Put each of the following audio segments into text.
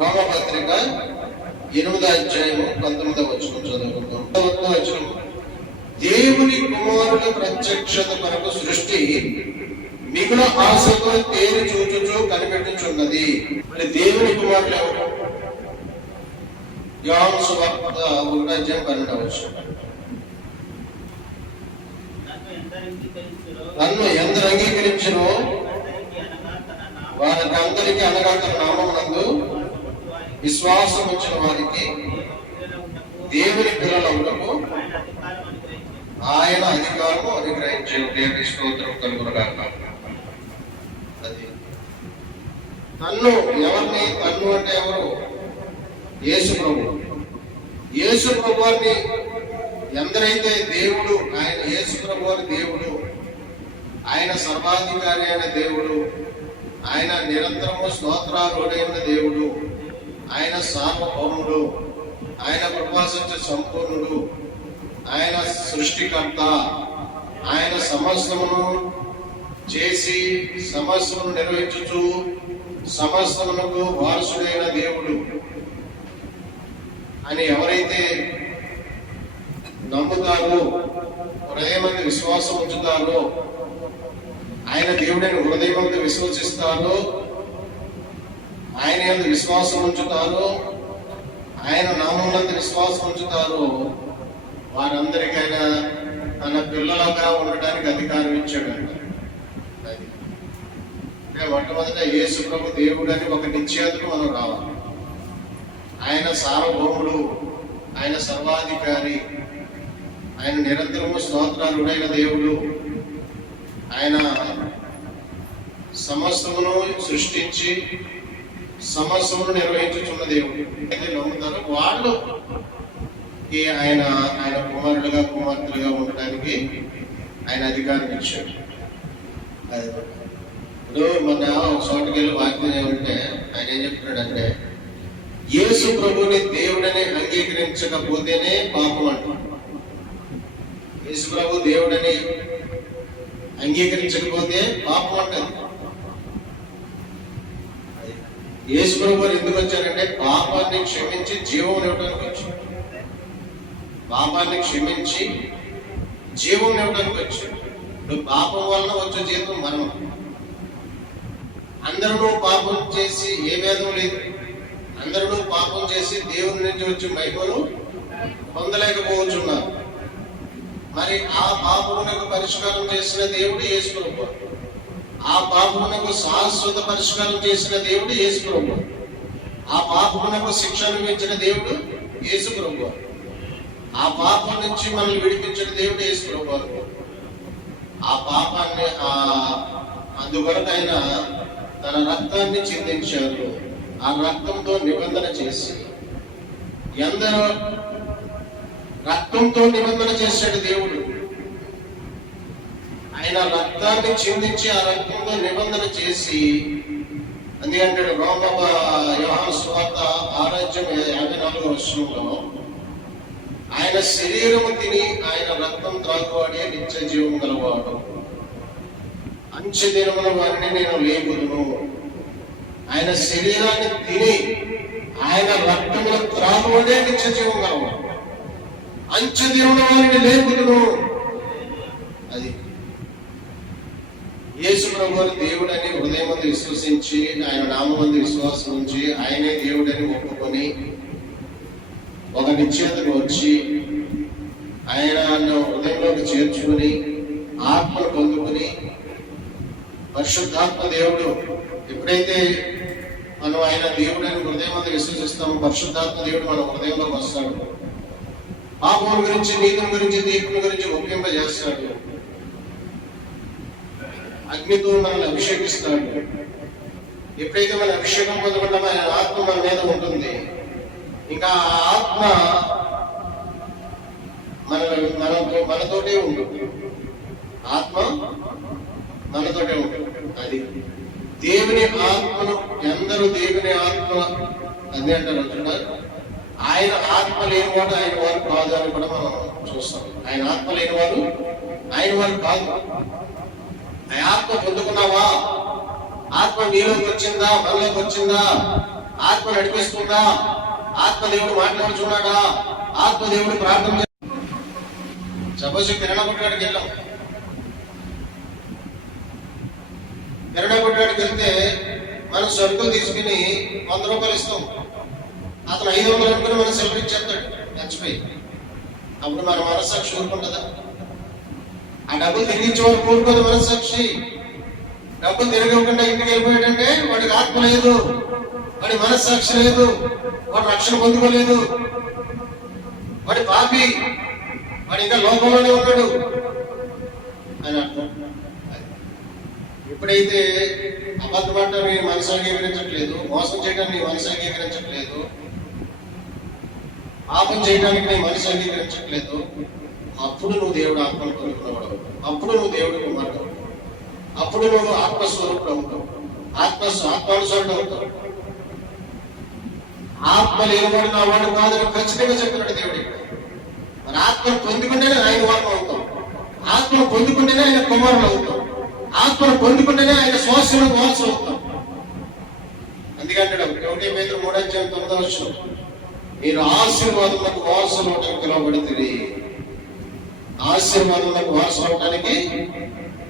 రోమపత్రిక 8వ అధ్యాయము 19వ వచనం చదువుకుందాం. 19వ వచనం, దేవుని కుమారుని ప్రత్యక్షత కొరకు సృష్టి మిగుల ఆశతో తేరి చూచుచూ కనిపెట్టుచున్నది. మరి దేవుని కుమారులు ఎవరు? యోహాను సువార్త 1వ అధ్యాయం 12వ వచనం, నన్ను ఎందరు అంగీకరించినో వారికి అందరికీ అనగా తన నామమునందు విశ్వాసం వచ్చిన వారికి దేవుని పిల్లలకు ఆయన అధికారము అనుగ్రహించే దేవుని స్తోత్రం కలుగునుగాక. అది తన్ను ఎవరిని? తన్ను అంటే ఎవరు? యేసు ప్రభు. యేసు ప్రభు వారిని ఎందరైతే దేవుడు, ఆయన యేసు ప్రభు వారి దేవుడు, ఆయన సర్వాధికారి అయిన దేవుడు, ఆయన నిరంతరము స్తోత్రార్హుడైన దేవుడు, ఆయన సార్వభౌముడు, ఆయన కృపాసత్య సంపూర్ణుడు, ఆయన సృష్టికర్త, ఆయన సమస్తమును చేసి సమస్తమును నిర్వహించుచు సమస్తమునకు వారసుడైన దేవుడు అని ఎవరైతే నమ్ముతారో, హృదయమందు విశ్వాసం ఉంచుతారో, ఆయన దేవుడైన హృదయమందు విశ్వసిస్తారో, ఆయన యందు విశ్వాసం ఉంచుతారో, ఆయన నామమునందు విశ్వాసం ఉంచుతారో, వారందరికైనా తన పిల్లలుగా ఉండడానికి అధికారం ఇచ్చాడంట. అంటే మొట్టమొదట యేసు ప్రభు దేవుడు అని ఒక నిశ్చయతకు మనం రావాలి. ఆయన సార్వభౌముడు, ఆయన సర్వాధికారి, ఆయన నిరంతరము స్తోత్రాలుడైన దేవుడు, ఆయన సమస్తమును సృష్టించి సమస్తమును నిర్వహించుచున్న దేవుడు. అయితే నమ్ముతారు వాళ్ళు ఆయన ఆయన కుమారులుగా కుమార్తెలుగా ఉండడానికి ఆయన అధికారం ఇచ్చాడు. ఇప్పుడు మన ఒక చోటుకి వెళ్ళి వాక్యం ఏమంటే ఆయన ఏం చెప్తున్నాడంటే, యేసు ప్రభుని దేవుడని అంగీకరించకపోతేనే పాపం అంటాడు. యేసు ప్రభు దేవుడని అంగీకరించకపోతే పాపం అంటారు. యేసు ప్రభు ఎందుకు వచ్చారంటే పాపాన్ని క్షమించి జీవం ఇవ్వడానికి వచ్చాడు. పాపాన్ని క్షమించి జీవం ఇవ్వడానికి వచ్చాడు. ఇప్పుడు పాపం వలన వచ్చే జీవితం మరణం. అందరూ పాపం చేసి ఏ భేదం లేదు. అందరూ పాపం చేసి దేవుని నుంచి వచ్చి మహిమను పొందలేకపోతున్నారు. మరి ఆ పాపమునకు పరిష్కారం చేసిన దేవుడు యేసు ప్రభు. ఆ పాపమునకు శాశ్వత పరిష్కారం చేసిన దేవుడు యేసు ప్రభు. ఆ పాపమునకు శిక్ష అనుభవించిన దేవుడు యేసు ప్రభు. ఆ పాపం నుంచి మనల్ని విడిపించిన దేవుడు యేసు ప్రభు. ఆ పాపాన్ని అందుకొరకు ఆయన తన రక్తాన్ని చిందించారు. ఆ రక్తంతో నిబంధన చేసి, ఎందరో రక్తంతో నిబంధన చేశాడు దేవుడు. ఆయన రక్తాన్ని చిందించి ఆ రక్తంతో నిబంధన చేసి, అందుకంటే యోహాను సువార్త 6:54 వచనంలో ఆయన శరీరము తిని ఆయన రక్తం త్రాగువాడే నిత్య జీవం గలవాడు, అంచె దినముల వారిని నేను లేపుదును. ఆయన శరీరాన్ని తిని ఆయన రక్తముల త్రాగువాడే నిత్య జీవం గలవాడు, అంచె దినముల వారిని లేపుదును. అది యేసు ప్రభువుని దేవుడని హృదయమందు విశ్వసించి, ఆయన నామమందు విశ్వాసం ఉంచి, ఆయనే దేవుడని ఒప్పుకొని ఒక నిశ్చయతకు వచ్చి ఆయన హృదయంలోకి చేర్చుకుని ఆత్మను పొందుకుని, పరిశుద్ధాత్మ దేవుడు ఎప్పుడైతే మనం ఆయన దేవుడని హృదయమందు విశ్వసిస్తామో, పరిశుద్ధాత్మ దేవుడు మన హృదయంలోకి వస్తాడు. పాపం గురించి, నీతిని గురించి, తీర్పుని గురించి ఒప్పింపజేస్తాడు. అగ్నితో మనల్ని అభిషేకిస్తాడు. ఎప్పుడైతే మన అభిషేకం పొందకుండా ఆయన ఆత్మ మన మీద ఉంటుంది, ఇంకా ఆ ఆత్మ మనతోటే ఉంటుంది. ఆత్మ మనతోటే ఉంటుంది. అది దేవుని ఆత్మను ఎందరూ దేవుని ఆత్మ అదే అంటారు అంటున్నారు. ఆయన ఆత్మ లేనివాడు ఆయన వారు కాదు అని కూడా మనం చూస్తాం. ఆయన ఆత్మ లేనివాడు ఆయన వారు కాదు. ఆ ఆత్మ పొందుకున్నావా? ఆత్మ నీలోకి వచ్చిందా, మనలోకి వచ్చిందా? ఆత్మ నడిపిస్తుందా? ఆత్మదేవుడు మాట్లాడుచున్నాడా? ఆత్మదేవుడు ప్రార్థన సపోజ్ కిరణ కొట్టాడికి వెళ్ళాం. కిరణ కొట్టాడికి వెళ్తే మనం సరుకులు తీసుకుని 100 రూపాయలు ఇస్తాం. అతను 500 అనుకుని మనం సెలబ్రేట్ చేస్తాడు మర్చిపోయి. అప్పుడు మన మనస్సాక్షి ఊరుకుంటుందా? ఆ డబ్బులు తిరిగించే వాడు కోరుకోదు మనస్సాక్షి. డబ్బులు తిరగకుండా ఇంటికి వెళ్ళిపోయాడంటే వాడికి ఆత్మ లేదు, వాడి మనస్సాక్షి లేదు, వాడు రక్షణ పొందుకోలేదు, వాడి పాపి, వాడు ఇంకా లోకంలోనే ఉన్నాడు అని అర్థం. ఎప్పుడైతే అబద్ధమాట నీ మనసు అంగీకరించట్లేదు, మోసం చేయడానికి నీ మనసు అంగీకరించట్లేదు, పాపం చేయడానికి నీ మనసు అంగీకరించట్లేదు, అప్పుడు నువ్వు దేవుడు ఆత్మను పొందుకున్నవాడు, అప్పుడు నువ్వు దేవుడు కుమారుడు, అప్పుడు నువ్వు ఆత్మస్వరూపుడు అవుతావు, ఆత్మానుసారుడు అవుతావు. ఆత్మ లేనివాడు నా వాడు కాదని ఖచ్చితంగా చెప్పినాడు దేవుడు. మరి ఆత్మను పొందుకుంటేనే ఆయన వాడు అవుతాం, ఆత్మను పొందుకుంటేనే ఆయన కుమారుడు అవుతాం, ఆత్మను పొందుకుంటేనే ఆయన శ్వాసములకు వారసు అవుతాం. అందుకంటే 1 పేతురు 3:9 మీరు ఆశీర్వాదములకు వారసులు అవడానికి పిలువబడితిరి, ఆశీర్వాదములకు వారసులు అవడానికి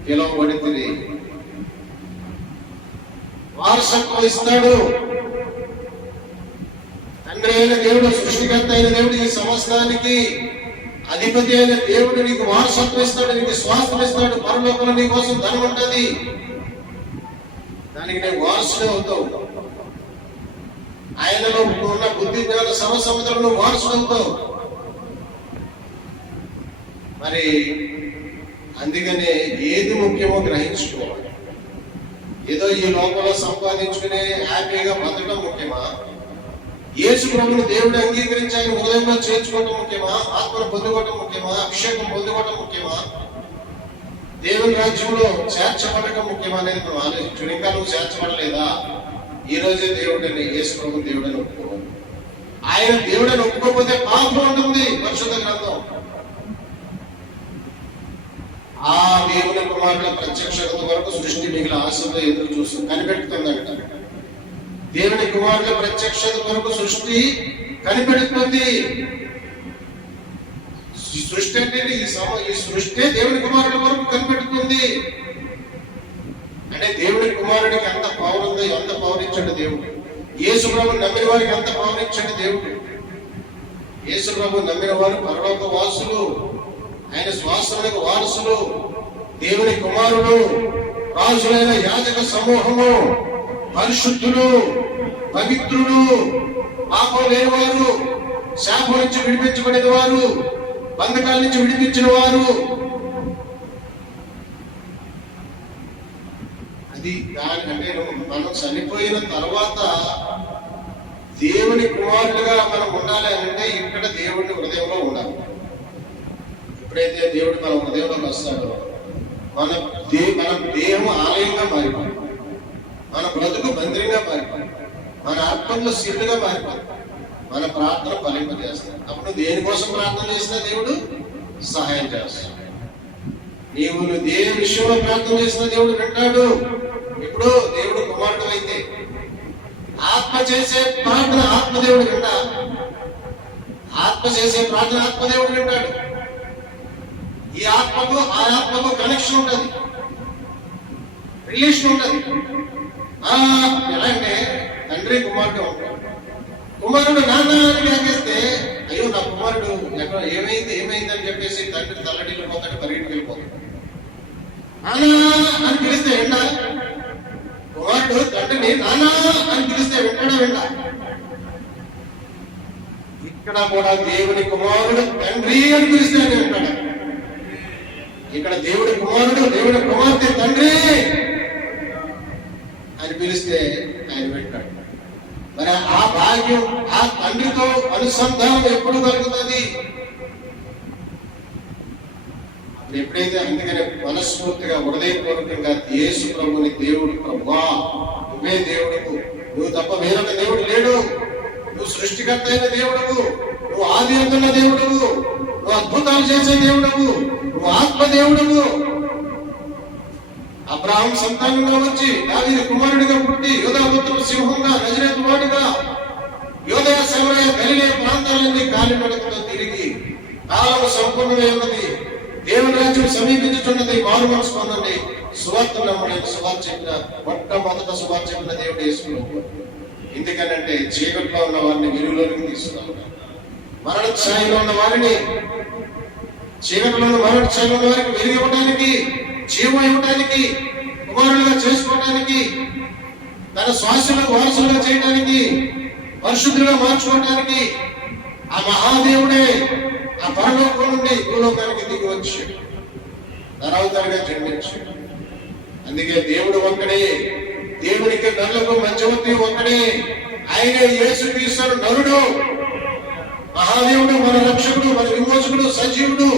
పిలువబడితిరి. వారసత్వం ఇస్తాడు తండ్రి అయిన దేవుడు, సృష్టికర్త అయిన దేవుడు, ఈ సమస్తానికి అధిపతి అయిన దేవుడు నీకు వారసత్వం ఇస్తాడు, నీకు స్వాస్థ్యం ఇస్తాడు. పరలోకంలో నీ కోసం ధనం ఉంటుంది, దానికి నేను వారసుడే అవుతావు. ఆయనలో ఉన్న బుద్ధి జ్ఞాన సర్వసముద్రంలో వారసుడు అవుతావు. మరి అందుకనే ఏది ముఖ్యమో గ్రహించుకోవాలి. ఏదో ఈ లోకంలో సంపాదించుకునే హ్యాపీగా బతకడం ముఖ్యమా? యేసు ప్రభువుని దేవుడు అంగీకరించి ఆయన హృదయంలో చేర్చుకోవటం ముఖ్యమా? ఆత్మను పొందుకోవటం ముఖ్యమా? అభిషేకం పొందుకోవటం ముఖ్యమా? దేవుని రాజ్యంలో చేర్చబడటం ముఖ్యమా అనేది మనం ఆలోచించు. ఇంకా నువ్వు చేర్చబడలేదా? ఈ రోజే దేవుడిని, యేసు ప్రభు దేవుడని ఒప్పుకోవాలి. ఆయన దేవుడని ఒప్పుకోకపోతే పాపం ఉంటుంది పరిశుద్ధ గ్రంథం. ఆ దేవుని కుమారుల ప్రత్యక్షత వరకు సృష్టి మిగిలిన ఆశతో ఎదురు చూస్తూ కనిపెడుతుందంట. దేవుని కుమారుల ప్రత్యక్షత కొరకు సృష్టి కనిపెడుతుంది. సృష్టి అంటే ఈ సృష్టి దేవుని కుమారుల వరకు కనిపెడుతుంది. అంటే దేవుని కుమారుడికి ఎంత పవర్ ఉందో, ఎంత పవర్ ఇచ్చాడు దేవుడు. యేసు ప్రభు నమ్మిన వారికి ఎంత పవర్ ఇచ్చాడు దేవుడు. యేసు ప్రభు నమ్మిన వారు పరలోక వాసులు, ఆయన శ్వాసములకు వారసులు, దేవుని కుమారుడు, రాజులైన యాజక సమూహము, పరిశుద్ధులు, పవిత్రులు, పాపం లేని వారు, శాపం నుంచి విడిపించబడిన వారు, బంధకాల నుంచి విడిపించిన వారు. అది దానికంటే మనం చనిపోయిన తర్వాత దేవుని కుమారులుగా మనం ఉండాలి అంటే ఇక్కడ దేవుడిని హృదయంలో ఉండాలి. ఎప్పుడైతే దేవుడు మన హృదయంలోకి వస్తాడో మన దేహం ఆలయంగా మారిపోయి, మన బ్రతుకు మందిరంగా మారిపోయి, మన ఆత్మలో శివుడుగా మారిపోయి, మన ప్రార్థన ఫలింపజేస్తాడు. అప్పుడు దేనికోసం ప్రార్థన చేసినా దేవుడు సహాయం చేస్తాడు. నీవు దేని విషయంలో ప్రార్థన చేసిన దేవుడు వింటాడు. ఇప్పుడు దేవుడు కుమారుడు అయితే ఆత్మ చేసే ప్రార్థన ఆత్మదేవుడు వింటా, ఆత్మ చేసే ప్రార్థన ఆత్మదేవుడు వింటాడు. ఈ ఆత్మకు ఆ ఆత్మకు కనెక్షన్ ఉంటుంది, రిలేషన్ ఉంటుంది. ఎలా అంటే తండ్రి కుమారుడు ఉంటాడు. కుమారుడు నాన్న అని వ్యాఖ్యేస్తే అయ్యో నా కుమారుడు ఎక్కడ ఏమైంది అని చెప్పేసి తండ్రి తల్లడిల్లు పోతాడు, పరిగెట్టుకు వెళ్ళిపోతాడు. నాన్న అని పిలిస్తే వింటా? కుమారుడు తండ్రిని నాన్న అని పిలిస్తే వింటా? ఇక్కడ కూడా దేవుని కుమారుడు తండ్రి అని పిలిస్తే వింటాడు. ఇక్కడ దేవుడి కుమారుడు, దేవుడి కుమార్తె తండ్రి అని పిలిస్తే ఆయన వింటాడు. మరి ఆ భాగ్యం, ఆ తండ్రితో అనుసంధానం ఎప్పుడు కలుగుతుంది? ఎప్పుడైతే అందుకనే మనస్ఫూర్తిగా హృదయపూర్వకంగా యేసు ప్రభుని దేవుడు, ప్రభువా నువ్వే దేవుడు, నువ్వు తప్ప వేరొక దేవుడు లేడు, నువ్వు సృష్టికర్త అయిన దేవుడవు, నువ్వు ఆది అందున్న దేవుడవు, నువ్వు అద్భుతాలు చేసే దేవుడవు, నువ్వు ఆత్మదేవుడవు అబ్రాహాం సంతానంగా వచ్చి దావీదు కుమారుడిగా పుట్టి యోధాపుత్రుడు సింహంగా నజరేతు వాడుగా యోధయ సమరయ గలిలయ ప్రాంతాలన్నీ కాలినడకతో తిరిగి కాలం సంపూర్ణమై ఉన్నది, దేవుని రాజ్యం సమీపించుతున్నది, మారు మనసు పొందండి, సువార్త నమ్ముడని సువార్త చెప్పిన మొట్టమొదట సువార్త చెప్పిన దేవుడు యేసుక్రీస్తు. ఎందుకనంటే చీకట్లో ఉన్న వారిని వెలుగులోకి తీసుకున్నాం, మరణ ఛాయలో ఉన్న వారిని చీకట్లో ఉన్న మరణ ఛాయలో ఉన్న వారికి వెలుగు ఇవ్వడానికి, జీవం ఇవ్వడానికి, కుమారులుగా చేసుకోవడానికి, తన శ్వాసలకు వారసులుగా చేయడానికి, పరిశుద్ధులుగా మార్చుకోవడానికి ఆ మహాదేవుడే ఆ పరలోకం నుండి భూలోకానికి దిగి వచ్చాడు, నరవతారుగా జన్మించాడు. అందుకే దేవుడు ఒక్కడే, దేవునికి నరులకు మధ్యవర్తి ఒక్కడే, ఆయనే యేసుక్రీస్తు నరుడు, మహాదేవుడు, మన రక్షకుడు, మన విమోచకుడు, సజీవుడు.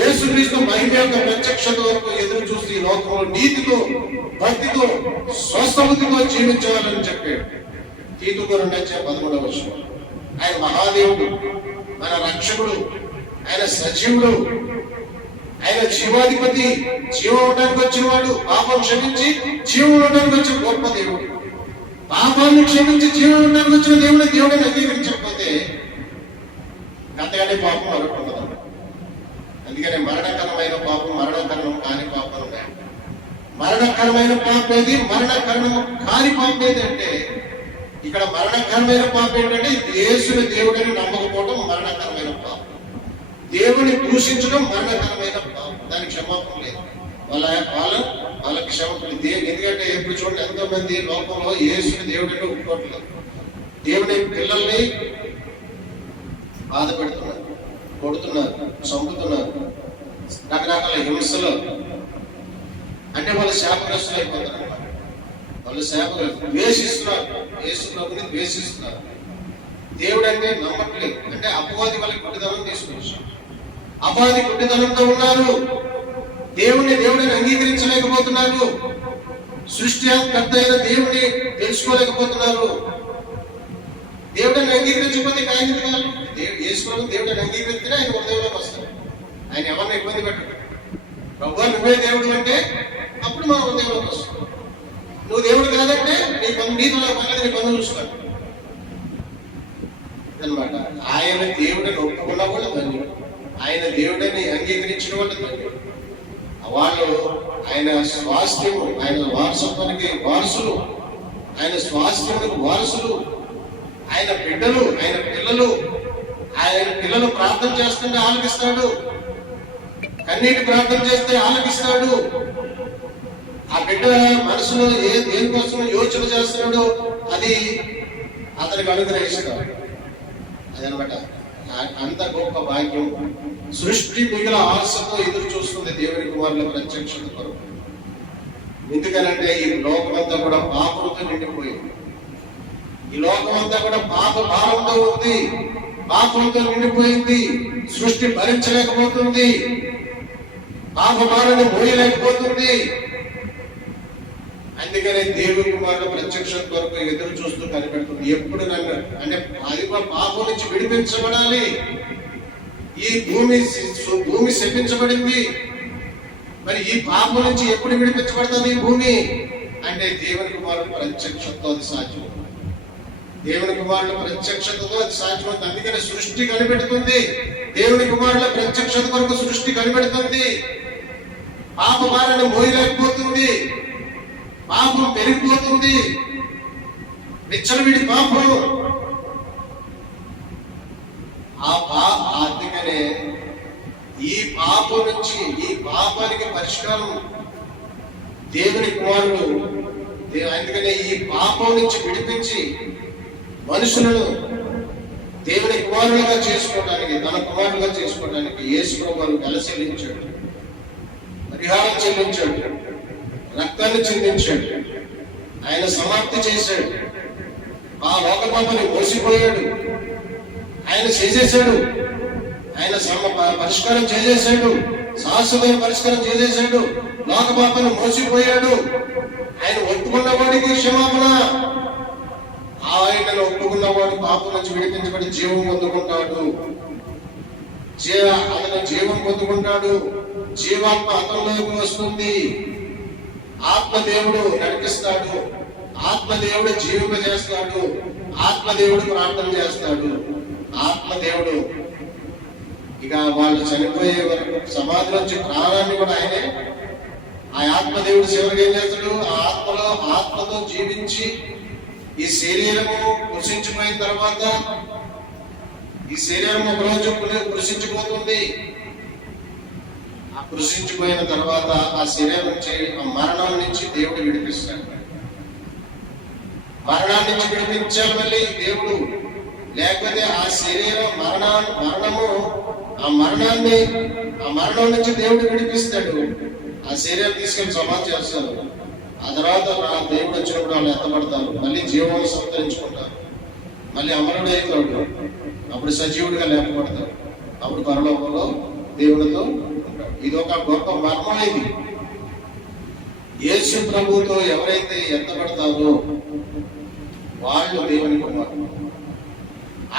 యేసుక్రీస్తు మహిమ యొక్క ప్రత్యక్షత వరకు ఎదురు చూసి ఈ లోకంలో నీతితో, భక్తితో, స్వస్థబుద్ధితో జీవించాలని చెప్పాడు. తీతుకు 2:13. ఆయన మహాదేవుడు, మన రక్షకుడు, ఆయన సజీవుడు, ఆయన జీవాధిపతి, జీవం ఉండడానికి వచ్చిన వాడు, పాపం క్షమించి జీవం ఉండడానికి వచ్చిన గొప్ప దేవుడు. పాపాన్ని క్షమించి జీవం ఉండడానికి వచ్చిన దేవుడిని అంగీకరించకపోతే అంతగానే పాపం అనుకుంటుంది. అందుకనే మరణకరమైన పాపం, మరణకరణం కాని పాపం ఉన్నాయి. మరణకరమైన పాపం ఏది, మరణకరణం కాని పాపం ఏదంటే, ఇక్కడ మరణకరమైన పాపం ఏంటంటే యేసుని దేవుడిని నమ్మకపోవడం మరణకరమైన పాపం, దేవుని దూషించడం మరణకరమైన పాపం. దానికి క్షమాపణ లేదు, వాళ్ళకి క్షమాపణ లేదు. ఎందుకంటే ఎప్పుడు చూడండి, ఎంతో మంది లోకంలో యేసుని దేవుడిని ఒప్పుకోవట్లేదు, దేవుని పిల్లల్ని బాధ పెడుతున్నారు, కొడుతున్నారు, చంపుతున్నారు, రకరకాల హింసలు. అంటే వాళ్ళు శాపగ్రస్తులు అయిపోతున్నారు, వాళ్ళు ద్వేషిస్తున్నారు, యేసు ప్రభుని ద్వేషిస్తున్నారు. దేవుడు అంటే నమ్మట్లేదు. అంటే అపవాది వాళ్ళకి గుడ్డిదనం తీసుకొచ్చారు, అపవాది గుడ్డిదనంతో ఉన్నారు, దేవుడిని అంగీకరించలేకపోతున్నారు, సృష్టికర్త అయిన దేవుడిని తెలుసుకోలేకపోతున్నారు. దేవుడిని అంగీకరించకపోతే ఆయన కాదు, యేసు దేవుడిని అంగీకరిస్తేనే ఆయన హృదయంలోకి వస్తారు. ఆయన ఎవరిని ఇబ్బంది పెట్టడు. ప్రభువా నువ్వే దేవుడు అంటే అప్పుడు మన హృదయంలోకి వస్తాం. నువ్వు దేవుడు కాదంటే నీతో నీ పనులు చూస్తాడు అనమాట. ఆయన దేవుడిని ఒప్పుకున్న వాళ్ళు ధన్యుడు, ఆయన దేవుడిని అంగీకరించిన వాళ్ళు ధన్యుడు. వాళ్ళు ఆయన స్వాస్థ్యము, ఆయన వారసత్వానికి వారసులు, ఆయన స్వాస్థ్యానికి వారసులు, ఆయన బిడ్డలు, ఆయన పిల్లలు ప్రార్థన చేస్తుంటే ఆలకిస్తాడు, కన్నీటి ప్రార్థన చేస్తే ఆలకిస్తాడు. ఆ బిడ్డ మనసులో దేనికోసం యోచన చేస్తున్నాడో అది అతనికి అనుగ్రహిస్తాడు. అదనమాట అంత గొప్ప భాగ్యం. సృష్టి మిగిలిన ఆశతో ఎదురు చూస్తుంది దేవుని కుమారుల ప్రత్యక్షత కొరకు. ఎందుకనంటే ఈ లోకమంతా కూడా పాపంతో నిండిపోయింది, ఈ లోకమంతా కూడా పాప భారంతో ఉంది, పాపంతో నిండిపోయింది. సృష్టి భరించలేకపోతుంది, పాప భారాన్ని మోయలేకపోతుంది. అందుకనే దేవుని కుమారుల ప్రత్యక్షత కొరకు ఎదురు చూస్తూ కనిపెడుతుంది. ఎప్పుడు నన్ను అంటే అది పాపం నుంచి విడిపించబడాలి. ఈ భూమి శపించబడింది, మరి ఈ పాపం నుంచి ఎప్పుడు విడిపించబడుతుంది ఈ భూమి అంటే దేవుని కుమారుల ప్రత్యక్షతతో అది సాధ్యం. దేవుని కుమారుల ప్రత్యక్షతతో అది సాధ్యం. అందుకని సృష్టి కనిపెడుతుంది, దేవుని కుమారుల ప్రత్యక్షత కొరకు సృష్టి కనిపెడుతుంది. పాప భారాన్ని మోయలేకపోతుంది, పాపం పెరిగిపోతుంది, విచ్చలవిడి పాపం. అందుకనే ఈ పాపం నుంచి, ఈ పాపానికి పరిష్కారం దేవుని కుమారుడు. అందుకనే ఈ పాపం నుంచి విడిపించి మనుషులను దేవుని కుమారులుగా చేసుకోవడానికి, తన కుమారులుగా చేసుకోవడానికి యేసు ప్రభువు వెల చెల్లించాడు, పరిహారం చెల్లించాడు, రక్తాన్ని చెల్లించాడు, ఆయన సమాప్తి చేశాడు. ఆ లోక పాపని మోసిపోయాడు, ఆయన చేసేశాడు, ఆయన పరిష్కారం చేసేశాడు, శాశ్వతమైన పరిష్కారం చేసేశాడు. లోక పాపను మోసిపోయాడు. ఆయన ఒప్పుకున్న వాడికి క్షమాపణ, ఆయనను ఒప్పుకున్నవాడు పాపం నుంచి విడిపించబడి జీవం పొందుకుంటాడు, అతను జీవం పొందుకుంటాడు, జీవాత్మ అతనిలోకి వస్తుంది. ఆత్మదేవుడు నడిపిస్తాడు, ఆత్మదేవుడు జీవింపజేస్తాడు, ఆత్మదేవుడు ప్రార్థన చేస్తాడు. ఆత్మదేవుడు ఇక వాళ్ళు చనిపోయే వరకు సమాధి నుంచి ప్రాణాన్ని కూడా ఆయనే, ఆ ఆత్మదేవుడు చివరికి ఏం చేస్తాడు, ఆ ఆత్మతో జీవించి ఈ శరీరము కృషించిపోయిన తర్వాత, ఈ శరీరం ఒక రోజు కృషించిపోతుంది. ఆ కృషించిపోయిన తర్వాత ఆ శరీరం నుంచి, ఆ మరణం నుంచి దేవుడు విడిపిస్తాడు. మరణాన్ని నుంచి విడిపించాలి మళ్ళీ దేవుడు, లేకపోతే ఆ శరీరం మరణము ఆ మరణం నుంచి దేవుడు విడిపిస్తాడు. ఆ శరీరం తీసుకెళ్లి సమాధి చేస్తారు. ఆ తర్వాత దేవుడు వచ్చినప్పుడు వాళ్ళు ఎత్తపడతారు, మళ్ళీ జీవాన్ని సంతరించుకుంటారు, మళ్ళీ అమరుడు అవుతాడు, అప్పుడు సజీవుడిగా లేపబడతాడు, అప్పుడు పరలోకంలో దేవుడితో ఉంటాడు. ఇది ఒక గొప్ప మర్మం. ఇది యేసు ప్రభువుతో ఎవరైతే ఎత్తపడతారో వాళ్ళు దేవుని కుమారులు.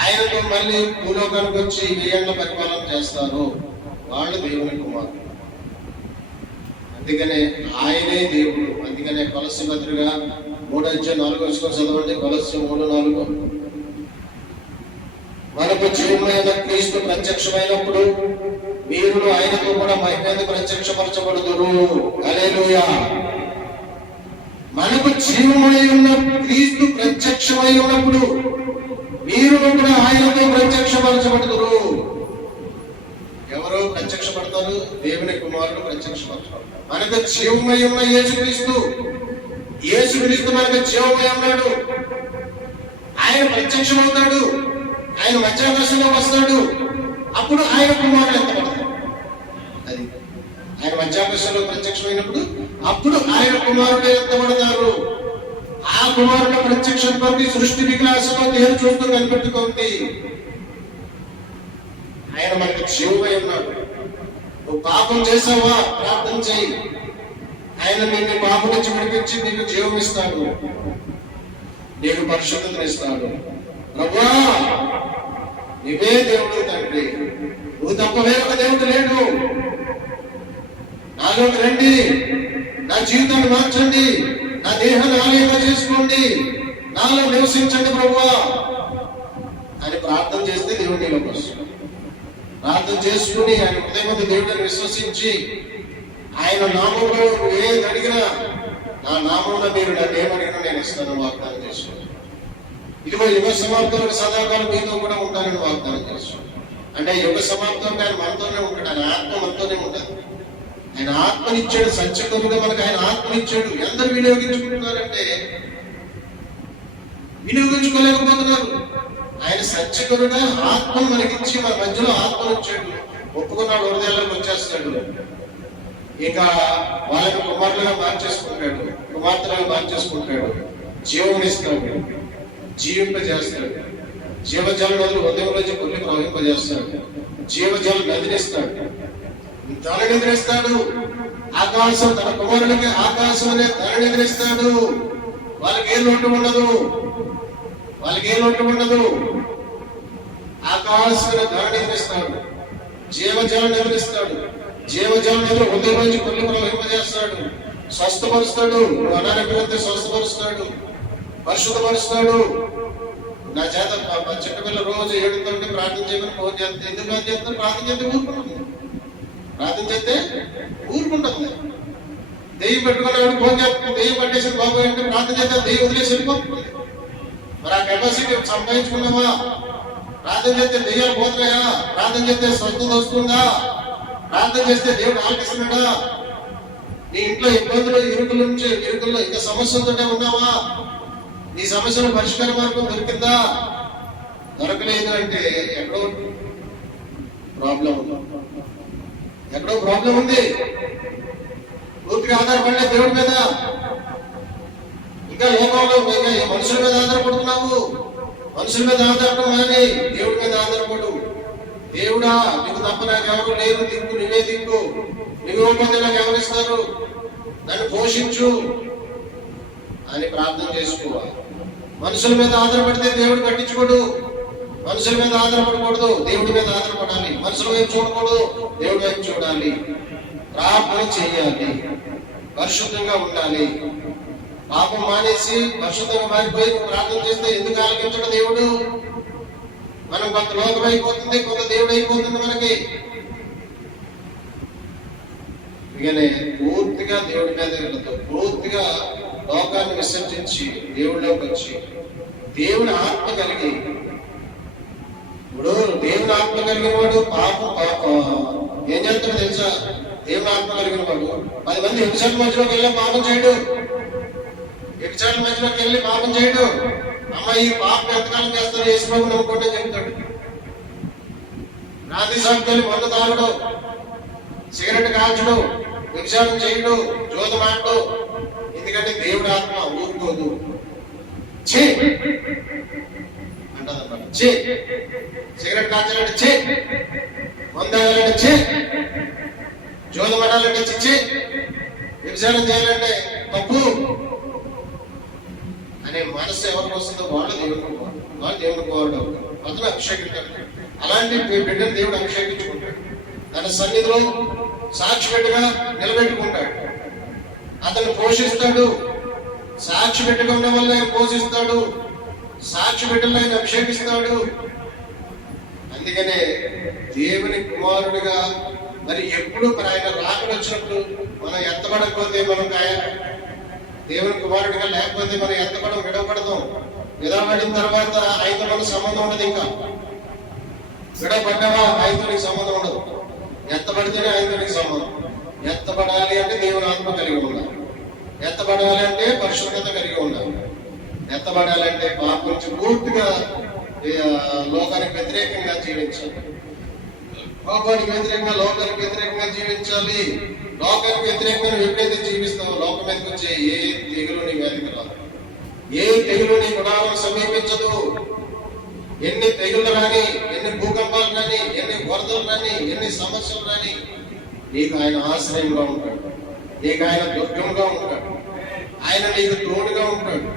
ఆయనతో మళ్ళీ భూలోకానికి వచ్చి 1000 ఏళ్ల పరిపాలన చేస్తారు, వాళ్ళు దేవుని కుమారులు. అందుకనే ఆయనే దేవుడు. అందుకనే కొలస్సీ పత్రిక 3:4 చదవండి. కొలస్సీ 3:4. మనకు జీవమైన క్రీస్తు ప్రత్యక్షమైనప్పుడు మీరు ఆయనతో కూడా మహిమ ప్రత్యక్షపరచబడుదురు. హల్లెలూయా. మనకు జీవమై ఉన్న క్రీస్తు ప్రత్యక్షమై ఉన్నప్పుడు మీరు కూడా ఆయనతో ప్రత్యక్షపరచబడుదురు. ఎవరు ప్రత్యక్షపడతారు? దేవుని కుమారుడు ప్రత్యక్షపరచబడతారు. మనకు జీవమై ఉన్న యేసుక్రీస్తు మనకు జీవమై ఉన్నాడు. ఆయన ప్రత్యక్షమవుతాడు, ఆయన మధ్యాకాశంలో వస్తాడు, అప్పుడు ఆయన కుమారుడు ఎత్తబడతాడు. అది ఆయన మధ్యాకాశంలో ప్రత్యక్షమైనప్పుడు అప్పుడు ఆయన కుమారుడు ఎత్తబడతారు. ఆ కుమారుడు ప్రత్యక్షంతో సృష్టి వికాసంలో దేవుడు చూస్తూ కనిపెట్టుకుంది. ఆయన మనకు జీవమై ఉన్నాడు. నువ్వు పాపం చేసావా? ప్రార్థన చేయి, ఆయన నిన్ను పాపం నుంచి విడిపించి నీకు జీవం ఇస్తాడు, నీకు పరిశుద్ధతను ఇస్తాడు. ప్రభువా నీవే దేవుడు తండ్రి, నువ్వు తప్ప వేరొక దేవుడు లేడు, నాలోకి రండి, నా జీవితాన్ని మార్చండి, నా దేహాన్ని ఆలయంగా చేసుకోండి, నాలో నివసించండి ప్రభువా అని ప్రార్థన చేస్తే దేవుడు నీలోకి వస్తాడు. ప్రార్థన చేసుకుని ఆయన హృదయమందు దేవుడిని విశ్వసించి ఆయన నామంలో ఏది అడిగినా, నా నామంలో మీరు నన్ను ఏమడిగినా నేను ఇస్తాను వాగ్దానం చేసుకోండి. ఇదిగో యుగ సమాప్తంలో సదాకాలం మీతో కూడా ఉంటానని వాగ్దానం చేసుకోండి. అంటే యుగ సమాప్తంలో ఆయన మనతోనే ఉంటాడు, ఆయన ఆత్మ మనతోనే ఉంటుంది. ఆయన ఆత్మనిచ్చాడు, సత్యకరుగా మనకు ఆయన ఆత్మనిచ్చాడు. ఎందరు వినియోగించుకుంటున్నారంటే వినియోగించుకోలేకపోతున్నారు. ఆయన సత్యకరుగా ఆత్మను మనకిచ్చి మన మధ్యలో ఆత్మనిచ్చాడు. ఒప్పుకున్నాడు, హృదయాలకు వచ్చేస్తాడు. ఇక వాళ్ళని కుమారులుగా మార్చేసుకుంటాడు, కుమార్తెలుగా మార్చేసుకుంటాడు, జీవం ఇస్తాడు, జీవింపజేస్తాడు. జీవజల నదులు హృదయంలోంచి కొన్ని ప్రవహింపజేస్తాడు, జీవజల నదినిస్తాడు, ధనని ఎదిరిస్తాడు. ఆకాశం తన కుమారులకి ఆకాశం అనే ధనని ఎదిరిస్తాడు. వాళ్ళకి ఏ లోటు ఉండదు, ఆకాశం ధనని ఎదిరిస్తాడు, జీవజలం ఎదిరిస్తాడు, జీవజలం ఎదురు హృదయంలోంచి కొన్ని ప్రవహింపజేస్తాడు, స్వస్థపరుస్తాడు, అనారోగ్యంతో స్వస్థపరుస్తాడు, పరిశుద్ధపరుస్తాడు. నా చేత చిన్నపిల్ల రోజు 7 ప్రార్థన చేయమని ఫోన్ చేస్తే ఎందుకు అని చెప్తాను? ప్రార్థన చేస్తే ఊరుకుంటుంది. దెయ్యం పెట్టుకునేవాడు ఫోన్ చేస్తుంది, దెయ్యం పట్టేసి బాబు అంటే ప్రార్థన చేస్తే దెయ్యం వదిలేసి వెళ్ళిపోతుంది. మరి ఆ కెపాసిటీ సంపాదించుకున్నావా? ప్రార్థన చేస్తే దెయ్యాలు పోతున్నాయా? ప్రార్థన చేస్తే స్వస్థత వస్తుందా? ప్రార్థన చేస్తే దేవుడు ఆలకిస్తున్నాడా? నీ ఇంట్లో ఇబ్బందులు ఇరుకుల్లో ఇంకా సమస్యలతోనే ఉన్నావా? నీ సమస్యలు పరిష్కార మార్గం దొరికిందా? దొరకలేదు అంటే ఎక్కడో ప్రాబ్లం ఉంది. పూర్తిగా ఆధారపడలే దేవుడి మీద, ఇంకా లోకంలో మనుషుల మీద ఆధారపడుతున్నావు. మనుషుల మీద ఆధారపడడం కానీ దేవుడి మీద ఆధారపడు. దేవుడా నీకు తప్ప నాకు ఎవరు లేరు, దిక్కు నువ్వే దిక్కు, నువ్వు నాకు ఎవరిస్తారు, నన్ను పోషించు అని ప్రార్థన చేసుకోవాలి. మనుషుల మీద ఆధారపడితే దేవుడు పట్టించుకోడు. మనుషుల మీద ఆధారపడకూడదు, దేవుడి మీద ఆధారపడాలి. మనుషుల వైపు చూడకూడదు, దేవుడి వైపు చూడాలి. ప్రార్థన చేయాలి, పరిశుద్ధంగా ఉండాలి. పాపం మానేసి పరిశుద్ధంగా మారిపోయి ప్రార్థన చేస్తే ఎందుకు ఆలకించడం దేవుడు? మనం కొంత లోకం అయిపోతుంది, కొంత దేవుడు అయిపోతుంది మనకి. ఇకనే పూర్తిగా దేవుడి మీద వెళ్తూ పూర్తిగా లోకాన్ని విసర్జించి దేవుడిలోకి వచ్చి దేవుని ఆత్మ కలిగి, ఇప్పుడు దేవుని ఆత్మ కలిగిన వాడు పాపం ఏం చేస్తాడో తెలుసా? దేవుని ఆత్మ కలిగిన వాడు 10 మంది ఎపిసోడ్ మధ్యలోకి వెళ్ళి పాపం చేయడు, ఎపిసోడ్ మధ్యలోకి వెళ్ళి పాపం చేయడు. అమ్మ ఈ పాపం ఎంతకాలం చేస్తాడు, యేసుబాబు నమ్ముకోండి చెప్తాడు. రాత్రి సాగుతాడు, మందు తాగడు, సిగరెట్ కాల్చడు, విచారం చేయడు, జోదమాడు. ఎందుకంటే దేవుడి ఆత్మ ఊరుకోదు. చే అంటదన్నమాట. చే సిగరెట్ కాల్చాలంటే చే, మందు తాగాలంటే చే, జోదమాడాలంటే చిచ్చే, విచారం చేయాలంటే తప్పు అనే మనసు ఎవరికి వస్తుందో వాళ్ళు దేవుని కోవడం, అతను అభిషేకించాడు. అలాంటి బిడ్డను దేవుడు అభిషేకించుకుంటాడు, తన సన్నిధిలో సాక్షి బిడ్డగా నిలబెట్టుకుంటాడు, అతను పోషిస్తాడు. సాక్షి బిడ్డగా ఉన్న వల్ల ఆయన పోషిస్తాడు, సాక్షి బిడ్డలు ఆయన అభిషేకిస్తాడు. అందుకనే దేవుని కుమారుడిగా మరి ఎప్పుడు ఆయన రాకడ వచ్చినప్పుడు మనం ఎత్తబడకపోతే మనం దేవుని కుమారుడిగా లేకపోతే మనం ఎంతపడం విడవపడతాం. విడవబడిన తర్వాత ఆయనతో మనకు సంబంధం ఉండదు. ఇంకా విడవబడ్డావా ఆయనతో నీకు సంబంధం ఉండదు. ఎత్తబడితేనే ఆయనతో నీకు సంబంధం. ఎత్తబడాలి అంటే దేవుని ఆత్మ కలిగి ఉండాలి, ఎత్తబడాలి అంటే పరిశుద్ధత కలిగి ఉండాలి, ఎత్తబడాలంటే పాపం నుంచి పూర్తిగా లోకానికి వ్యతిరేకంగా జీవించాలి, పాపానికి వ్యతిరేకంగా లోకానికి వ్యతిరేకంగా జీవించాలి. లోకానికి వ్యతిరేకంగా ఎప్పుడైతే జీవిస్తావో లోకం మీదకి వచ్చే ఏ తెగులు నీ మీదకి రాదు, ఏ తెగులు నీ గుడారం సమీపించదు. ఎన్ని తెగులు రాని, ఎన్ని భూకంపాలు రాని, ఎన్ని వరదలు రాని, ఎన్ని సమస్యలు రాని, నీకు ఆయన ఆశ్రయంగా ఉంటాడు, నీకు ఆయన దుర్గంగా ఉంటాడు, ఆయన నీకు తోడుగా ఉంటాడు,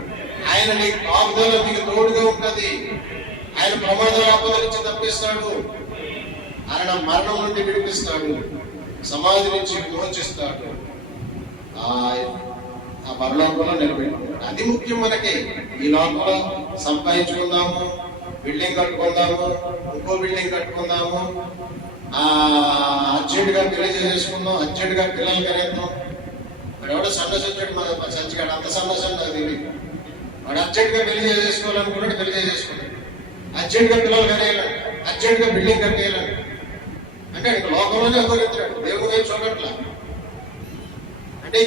ఆయన నీకు కాపుదల నీకు తోడుగా ఉంటుంది. ఆయన ప్రమాదాల ఆపద నుంచి తప్పిస్తాడు, ఆయన మరణం నుండి విడిపిస్తాడు, సమాధి నుంచి విమోచిస్తాడు, ఆ పరలోకంలో నిలబెట్టుకుంటాడు. అది ముఖ్యం మనకి. ఈ లోకంలో సంపాదించుకుందాము, బిల్డింగ్ కట్టుకుందాము, ఇంకో బిల్డింగ్ కట్టుకుందాము, అర్జెంట్ గా పెళ్లి చేసుకుందాం, అర్జెంట్ గా పిల్లలు కనేద్దాం. వాడు ఎవడో సన్నసి వచ్చాడు, మా సంచిగాడు అంత సన్నసి నాకు తెలియదు. వాడు అర్జెంట్ గా పెళ్లి చేసుకోవాలనుకున్నాడు, పెళ్లి చేసుకున్నాడు. అర్జెంట్ గా పిల్లలు కనేయాలండి, అర్జెంట్ గా బిల్డింగ్ కట్టేయాలండి. అంటే లోకంలోనే అభివృద్ధిరాడు, దేవుడు వైపు చూడట్లా. అంటే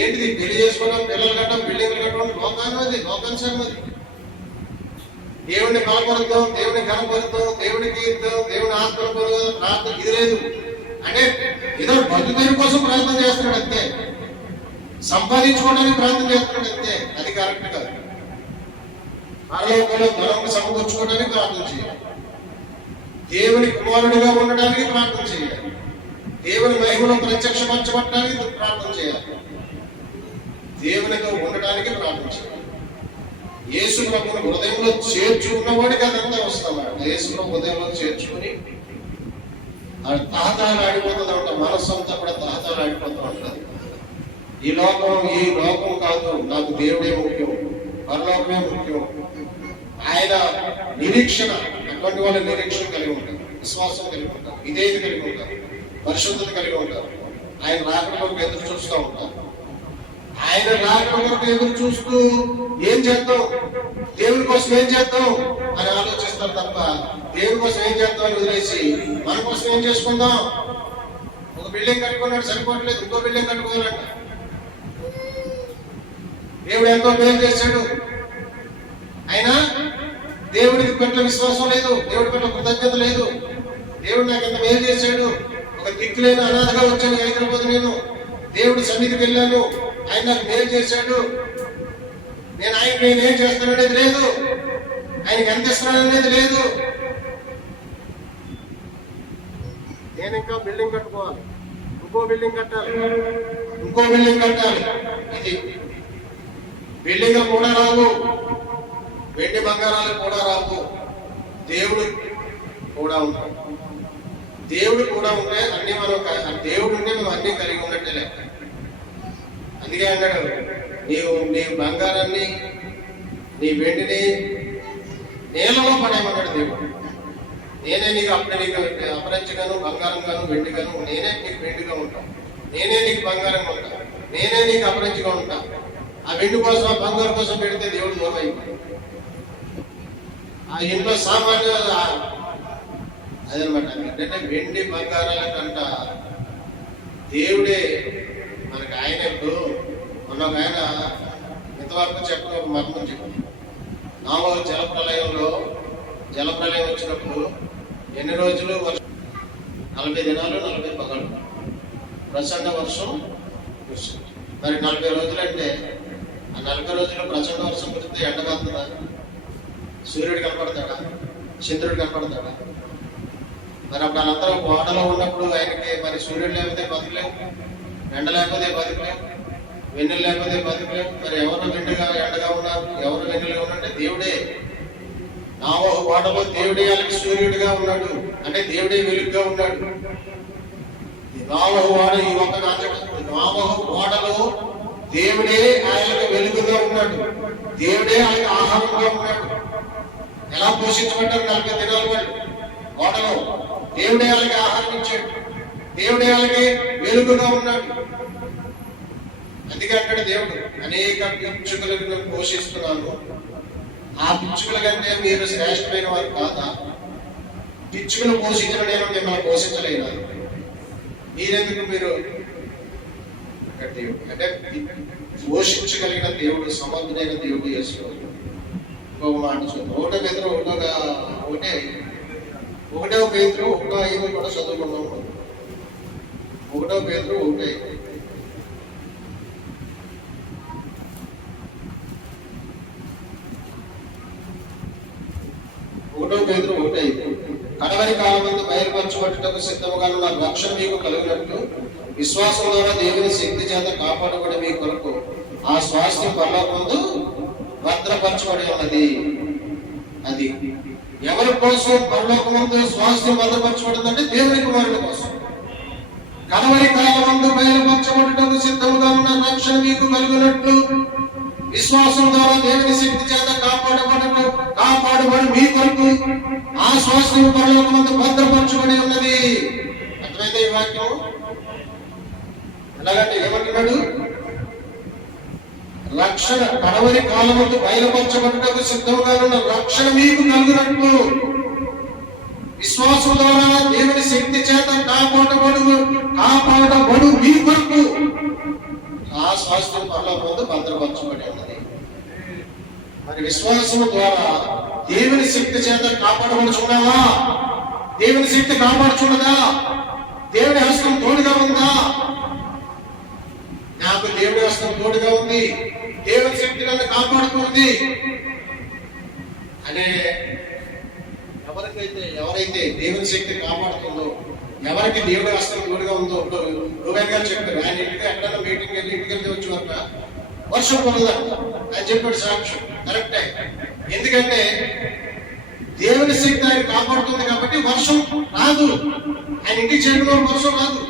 ఏంటిది? పెళ్లి చేసుకోవడం, పిల్లలు కట్టడం, బిల్డింగ్లు కట్టడం లోకానుసారం అది. దేవుడిని బలపరుద్దాం, దేవుడిని కనపరుద్దాం, దేవుడికి ఇద్దాం, దేవుని ఆత్మలు పొందుదాం, ప్రార్థన ఇది లేదు. అంటే ఏదో బతుకు కోసం ప్రార్థన చేస్తున్నాడు అంతే, సంపాదించుకోవడానికి ప్రార్థన చేస్తున్నాడు అంతే. అది కరెక్ట్ కాదు. పరలోకంలో ధనం సమకూర్చుకోవడానికి ప్రార్థన చేయాలి, దేవుని కుమారుడిగా ఉండడానికి ప్రార్థన చేయాలి, దేవుని మహిమలో ప్రత్యక్షపరచబడటానికి ప్రార్థన చేయాలి, దేవునితో ఉండడానికి ప్రార్థన చేయాలి. యేసు ప్రభువుని హృదయంలో చేర్చుకున్నవాడికి అదంతా వస్తామట. యేసు ప్రభు హృదయంలో చేర్చుకుని అది తహతాలు ఆడిపోతుంది అంట, మనస్సు అంతా కూడా తహతాలు ఆడిపోతూ ఉంటుంది. ఈ లోకం కాదు, నాకు దేవుడే ముఖ్యం, పరలోకమే ముఖ్యం. ఆయన నిరీక్షణ, అటువంటి వాళ్ళ నిరీక్షణ కలిగి ఉంటారు, విశ్వాసం కలిగి ఉంటారు, విధేయత కలిగి ఉంటారు, పరిశుద్ధత కలిగి ఉంటారు. ఆయన రాకడ కొరకు ఎదురు చూస్తూ ఉంటారు. ఆయన రాకడ కొరకు ఎదురు చూస్తూ ఏం చేద్దాం, దేవుని కోసం ఏం చేద్దాం అని ఆలోచిస్తారు తప్ప దేవుని కోసం ఏం చేద్దాం అని వదిలేసి మన కోసం ఏం చేసుకుందాం. ఒక బిల్డింగ్ కట్టుకున్నాడు సరిపోవట్లేదు, ఇంకో బిల్డింగ్ కట్టుకోవాలంట. దేవుడు ఎంతో మేలు చేశాడు, అయినా దేవుడికి పట్ల విశ్వాసం లేదు, దేవుడి పట్ల కృతజ్ఞత లేదు. దేవుడు నాకు ఎంత మేలు చేశాడు, ఒక దిక్కులేని అనాథగా వచ్చాను హైదరాబాద్, నేను దేవుడి సన్నిధికి వెళ్ళాను, ఆయన నాకు మేలు చేశాడు, నేనేం చేస్తాననేది లేదు, ఆయనకి ఎంత ఇస్తున్నాననేది లేదు. నేను ఇంకా బిల్డింగ్ కట్టుకోవాలి, ఇంకో బిల్డింగ్ కట్టాలి, ఇంకో బిల్డింగ్ కట్టాలి. ఇది బిల్డింగ్ కూడా రావు, వెండి బంగారాలు కూడా రావు, దేవుడు కూడా ఉంటాడు. దేవుడు కూడా ఉంటే అన్ని మనం దేవుడు ఉంటే మనం అన్ని కలిగి ఉన్నట్టే లెక్క. అందుకే అన్నాడు, నీ బంగారాన్ని నీ వెండిని నేలలో పడేయమన్నాడు దేవుడు. నేనే నీకు అపరంజిగాను బంగారంగాను వెండిగాను, నేనే నీకు వెండిగా ఉంటాను, నేనే నీకు బంగారంగా ఉంటాను, నేనే నీకు అపరంజిగా ఉంటాను. ఆ వెండి కోసం ఆ బంగారం కోసం పెడితే దేవుడు దూరం అయిపోయింది. ఆ ఇంట్లో సామాన్య అదనమాట. ఏంటంటే వెండి బంగారాల కంట దేవుడే మనకి. ఆయన ఇప్పుడు మొన్న ఆయన ఇంతవరకు చెప్పిన ఒక మర్మం చెప్పి, నోవహు జలప్రలయం వచ్చినప్పుడు ఎన్ని రోజులు వర్షం? 40 దినాలు 40 పగలు ప్రచండ వర్షం కురిసింది. మరి 40 రోజులు అంటే ఆ 40 రోజులు ప్రచండ వర్షం కురిస్తే ఎండ కాస్తుందా? సూర్యుడు కనపడతాడా? చంద్రుడు కనపడతాడా? మరి అప్పుడు అందరూ ఓడలో ఉన్నప్పుడు ఆయనకి మరి సూర్యుడు లేకపోతే బతుకులేవు, ఎండ లేకపోతే బతుకులేవు, వెన్నెలు లేకపోతే బతుకులేవు. మరి ఎవరు ఎండగా ఉన్నారు, ఎవరు వెన్నెలుగా ఉన్నారంటే దేవుడే. నోవహు ఓడలో దేవుడే వాళ్ళకి సూర్యుడిగా ఉన్నాడు, అంటే దేవుడే వెలుగుగా ఉన్నాడు. నోవహు ఓడ ఈ ఒక్క నోవహు ఓడలో దేవుడే ఆయనకు వెలుగుగా ఉన్నాడు, దేవుడే ఆయనకు ఆహారంగా ఉన్నాడు. ఎలా పోషించబడ్డారు 40 దినాల వాళ్ళు ఓడలో? దేవుడే వాళ్ళకి ఆహారం ఇచ్చాడు, దేవుడే వాళ్ళకి వెలుగుగా ఉన్నాడు. అందుకే అంటాడు దేవుడు, అనేక పిచ్చుకలను నేను పోషిస్తున్నాను, ఆ పిచ్చుకల కంటే మీరు శ్రేష్టమైన వారు కాదా? పిచ్చుకలు పోషించిన నేను మిమ్మల్ని పోషించలేదా? మీరెందుకు మీరు అంటే పోషించగలిగిన దేవుడు, సమర్థుడైన దేవుడు యేసు. ఇంకొక మాట చూద్దాం. 1 పేతురు 1:5 కూడా చదువుకున్నాము. 1 పేతురు 1:5. కడవరి కాలమందు బయలుపరచబట్టుటకు సిద్ధముగా ఉన్న రక్షణ మీకు కలిగినట్లు విశ్వాసం ద్వారా దేవుని శక్తి చేత కాపాడబడి మీ కొరకు ఆ స్వాస్థ్యం పరలోకమందు భద్రపరచబడి ఉన్నది. అది ఎవరి కోసం పరలోకమందు స్వాస్థ్యం భద్రపరచబడిందంటే దేవుని కుమారుడి కోసం. కడవరి కాలమందు బయలుపరచబట్టుటకు సిద్ధముగా ఉన్న రక్షణ మీకు కలిగినట్లు విశ్వాసం ద్వారా దేవుని శక్తి చేత కాపాడబడి మీ కొరకు ఆ స్వాస్థ్యం పరలోకమందు భద్రపరచబడి ఉన్నది. అర్థమైతే ఈ వాక్యం? ఎలాగంటే ఏమంటున్నాడు? రక్షణ కడవరి కాలమందు బయలుపరచబడుటకు సిద్ధంగా ఉన్న రక్షణ మీకు కలుగునట్లు విశ్వాసం ద్వారా దేవుని శక్తి చేత కాపాడబడు మీ కొరకు ఆ స్వాస్థ్యం పరలోకమందు భద్రపరచబడి ఉన్నది. మరి విశ్వాసము ద్వారా దేవుని శక్తి చేత కాపాడబడుచున్నావా? దేవుని శక్తి కాపాడుచున్నదా? దేవుని హస్తం తోడుగా ఉందా? నాకు దేవుని హస్తం తోడుగా ఉంది, దేవుని శక్తి నన్ను కాపాడుతుంది అనే ఎవరైతే దేవుని శక్తి కాపాడుతుందో, ఎవరికి దేవుడి హస్తం తోడుగా ఉందో, రూపాయి గారు చెప్పారు. ఆయన ఇంటికి ఎక్కడైనా మీటింగ్ వెళ్ళి ఇంటికి వెళ్తే వచ్చేవారు వర్షం పడదంట ఆయన చెప్పాడు. సాక్ష్యం కరెక్టే. ఎందుకంటే దేవుని శక్తి ఆయన కాపాడుతుంది కాబట్టి వర్షం రాదు. ఆయన ఇంటికి చేరుకున్న వర్షం రాదు,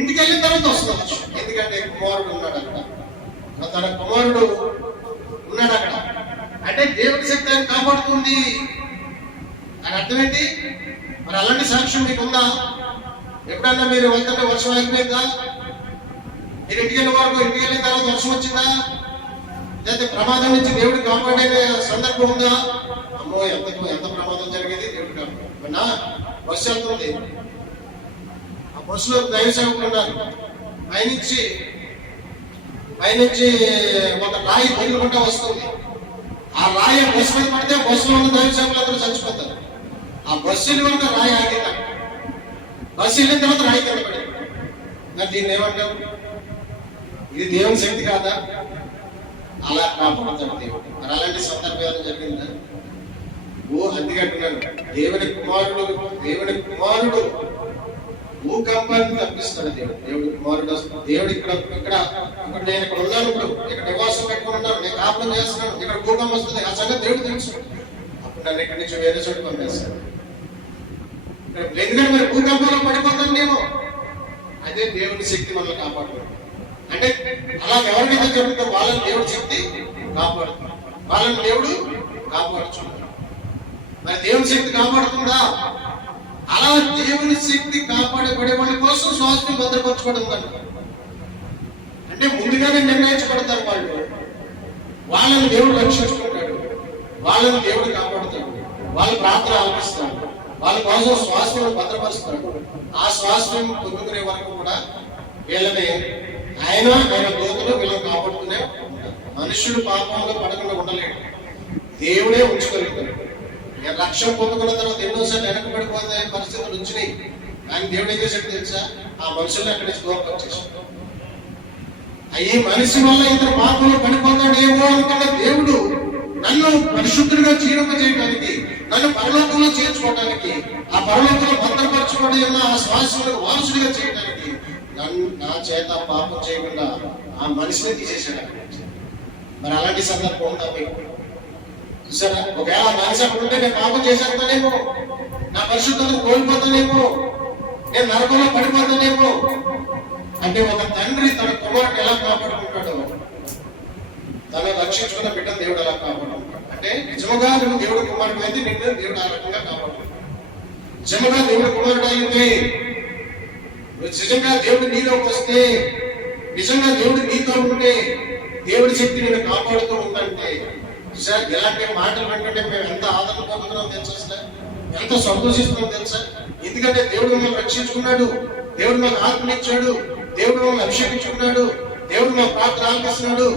ఇంటికి వెళ్ళిన తర్వాత వస్తుంది వర్షం. ఎందుకంటే కుమారుడు ఉన్నాడు అక్కడ, తన కుమారుడు ఉన్నాడు అక్కడ. అంటే దేవుని శక్తి ఆయన కాపాడుతుంది అని అర్థం ఏంటి? మరి అలాంటి సాక్ష్యం మీకు ఉందా? ఎప్పుడన్నా మీరు వెళ్తుంటే వర్షం అయిపోయిందా? మీరు ఇంటికి వెళ్ళిన వరకు ఇంటికి వెళ్ళిన తర్వాత వర్షం వచ్చిందా? లేకపోతే ప్రమాదం నుంచి దేవుడు కాపాడే సందర్భం ఉందా? అమ్మో ఎంత ప్రమాదం జరిగేది, దేవుడు కాపాడు. బస్సు వెళ్తుంది, ఆ బస్సులో దైవ సేవకులు ఉన్నారు. పైనుంచి ఒక రాయి పరుగుకుంటా వస్తుంది. ఆ రాయి బస్సు మీద పడితే బస్సులో ఉన్న దైవ సేవకులు అందరూ చచ్చిపోతారు. ఆ బస్సు వెళ్ళిన వరకు రాయి ఆగిందా? బస్సు వెళ్ళిన తర్వాత రాయి కింద పడింది. మరి దీన్ని ఏమంటారు? ఇది దేవుని శక్తి కాదా? అలా కాపాడుతాడు దేవుడు. మరి అలాంటి సందర్భాలు జరిగిందా? అందుకంటున్నాను, దేవుని కుమారుడు భూకంపాన్ని తప్పిస్తాడు. దేవుడి కుమారుడు దేవుడు ఇక్కడ నేను ఇక్కడ ఉన్నాను, ఇక్కడ నివాసం పెట్టుకుని ఉన్నాను, నేను కాపురం చేస్తున్నాను, ఇక్కడ భూకంపం వస్తుంది, ఆ సంగతి దేవుడు తెలుసు. అప్పుడు నన్ను ఇక్కడి నుంచి వేరే చోటు పంపేస్తాడు. ఎందుకంటే మరి భూకంపంలో పడిపోతాం నేను. అదే దేవుని శక్తి మనల్ని కాపాడుతుంది. అంటే అలా ఎవరికైతే జరుగుతుందో వాళ్ళని దేవుడి శక్తి కాపాడుతుంది, వాళ్ళని దేవుడు కాపాడుతున్నాడు. మరి దేవుని శక్తి కాపాడుతుందా? అలా దేవుని శక్తి కాపాడబడే వాళ్ళ కోసం స్వాస్థ్యం భద్రపరచుకోవడం ఉందంట. అంటే ముందుగానే నిర్ణయించబడతారు వాళ్ళు. వాళ్ళని దేవుడు రక్షించుకుంటాడు, వాళ్ళని దేవుడు కాపాడుతాడు, వాళ్ళ ప్రార్థన ఆలపిస్తాడు, వాళ్ళ కోసం స్వాస్థ్యం భద్రపరుస్తాడు. ఆ స్వాస్థ్యం పొందుకునే వరకు కూడా వీళ్ళని ఆయన దూతలు వీళ్ళని కాపాడుతూనే ఉంటారు. మనుష్యుడు పాపంలో పడకుండా ఉండలేడు, దేవుడే ఉంచుకోగలుగుతాడు. రక్షణ పొందుకున్న తర్వాత ఎన్నోసార్లు వెనకబడిపోతే పరిస్థితులు వచ్చినాయి. కానీ దేవుడు ఏం చేశాడు తెలుసా? ఆ మనుషుల్ని అక్కడి నుంచి దూరం వచ్చేసాడు. ఈ మనిషి వల్ల ఇతర పాపంలో పడిపోతాడేమో అనుకున్న దేవుడు నన్ను పరిశుద్ధుడిగా జీవింపజేయడానికి, నన్ను పరలోకంలో చేర్చుకోవడానికి, ఆ పరలోకంలో భద్రపరచుకోవడం ఆ శ్వాసములకు వారసుడిగా చేయడానికి నా చేత పాపం చేయకుండా ఆ మనిషిని తీసేసాడు. మరి అలాంటి సందర్భం ఉందా మీకు? చూసారా? ఒకవేళ ఆ మనిషి అక్కడ ఉంటే నేను పాపం చేసేస్తానేమో, నా పరిశుద్ధతను కోల్పోతానేమో, నేను నరకంలో పడిపోతానేమో. అంటే ఒక తండ్రి తన కుమారుడు ఎలా కాపాడుకుంటాడో తను రక్షించుకున్న బిడ్డ దేవుడు ఎలా కాపాడుకుంటాడు. అంటే నిజముగా నువ్వు దేవుడు కుమారుడు అయితే నిన్ను దేవుడు ఆ రకంగా కాపాడుకుంటాడు. నిజముగా దేవుడు కుమారుడు అయితే, నిజంగా దేవుడు నీలోకి వస్తే, నిజంగా దేవుడు నీతో ఉంటే, దేవుడి శక్తి నిన్ను కాపాడుతూ ఉందంటే, సార్ ఇలాంటి మాటలు వింటుంటే మేము ఎంత ఆదరణ పొందుతున్నాం తెలుసా, సార్ ఎంత సంతోషిస్తున్నాం తెలుసా? ఎందుకంటే దేవుడు మమ్మల్ని రక్షించుకున్నాడు, దేవుడు మాకు ఆత్మనిచ్చాడు, దేవుడు మమ్మల్ని అభిషేకించుకున్నాడు, దేవుడు మాకు ప్రార్థన ఆలకిస్తున్నాడు,